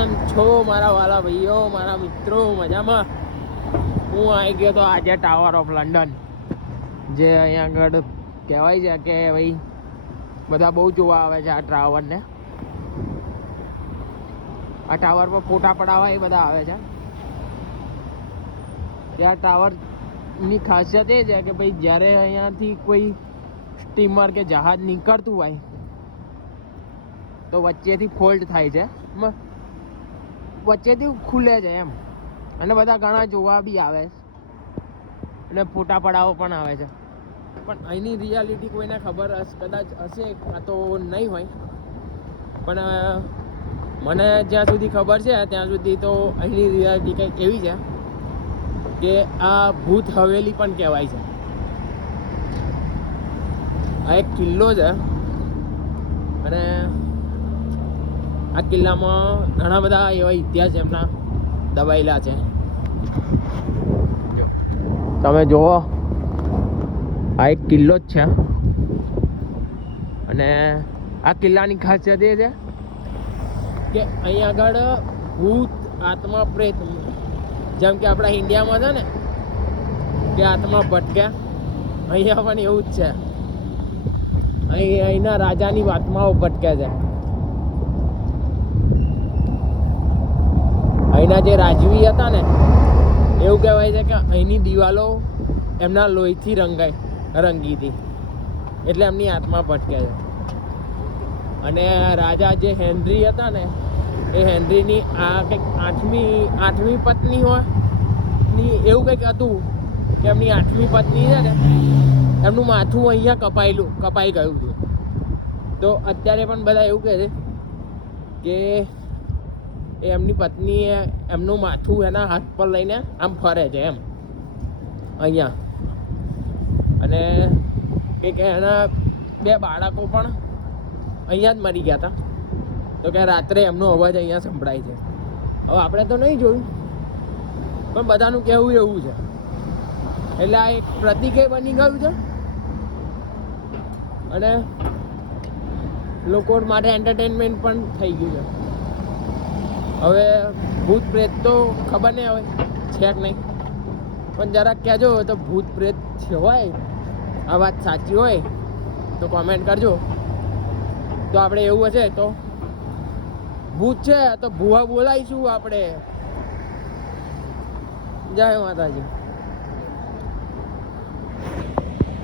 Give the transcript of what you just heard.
કેમ છો મારા વાલા ભાઈઓ, મારા મિત્રો? મજામાં? હું આવી ગયો તો આજે ટાવર ઓફ લંડન, જે અહીંયા આગળ કહેવાય છે કે ભાઈ બધા બહુ જોવા આવે છે આ ટાવરને. આ ટાવર પર ફોટા પડાવવા એ બધા આવે છે. આ ટાવરની ખાસિયત એ છે કે ભાઈ જ્યારે અહીંયાથી કોઈ સ્ટીમર કે જહાજ નીકળતું હોય તો વચ્ચેથી ફોલ્ડ થાય છે, વચ્ચેથી ખુલે છે એમ, અને બધા ઘણા જોવા બી આવે અને ફોટા પડાવવા પણ આવે છે. પણ અહીંની રિયાલિટી કોઈને ખબર કદાચ હશે કાં તો નહીં હોય, પણ મને જ્યાં સુધી ખબર છે ત્યાં સુધી તો અહીંની રિયાલિટી કંઈક એવી છે કે આ ભૂત હવેલી પણ કહેવાય છે. આ એક કિલ્લો છે અને આ કિલ્લામાં ઘણા બધા એવા ઇતિહાસ એમના દબાયેલા છે. તમે જુઓ, આ એક કિલ્લો જ છે અને આ કિલ્લાની ખાસિયત એ છે કે અહીં આગળ ભૂત, આત્મા, પ્રેત, જેમ કે આપણા ઇન્ડિયામાં છે ને કે આત્મા ભટકે, અહીંયા પણ એવું જ છે. અહીંના રાજાની આત્માઓ ભટકે છે. અહીંના જે રાજવી હતા ને, એવું કહેવાય છે કે અહીંની દિવાલો એમના લોહીથી રંગી હતી, એટલે એમની આત્મા ભટકે છે. અને રાજા જે હેનરી હતા ને, એ હેનરીની આ કંઈક આઠમી પત્ની હોય એવું કંઈક હતું કે એમની આઠમી પત્ની છે ને, એમનું માથું અહીંયા કપાઈ ગયું હતું. તો અત્યારે પણ બધા એવું કહે છે કે એમની પત્નીએ એમનું માથું એના હાથ પર લઈને આમ ફરે છે એમ અહીંયા. અને કંઈક એના 2 બાળકો પણ અહીંયા જ મરી ગયા હતા. તો કે રાત્રે એમનો અવાજ અહીંયા સંભળાય છે. હવે આપણે તો નહીં જોયું, પણ બધાનું કહેવું એવું છે. એટલે આ એક પ્રતિક બની ગયું છે અને લોકો માટે એન્ટરટેનમેન્ટ પણ થઈ ગયું છે. હવે ભૂત પ્રેત તો ખબર નહીં હવે છે કે નહીં, પણ જરાક કહેજો તો ભૂત પ્રેત હોય, આ વાત સાચી હોય તો કોમેન્ટ કરજો. તો આપણે એવું હશે તો ભૂત છે તો ભૂવા બોલાવીશું આપણે. જય માતાજી.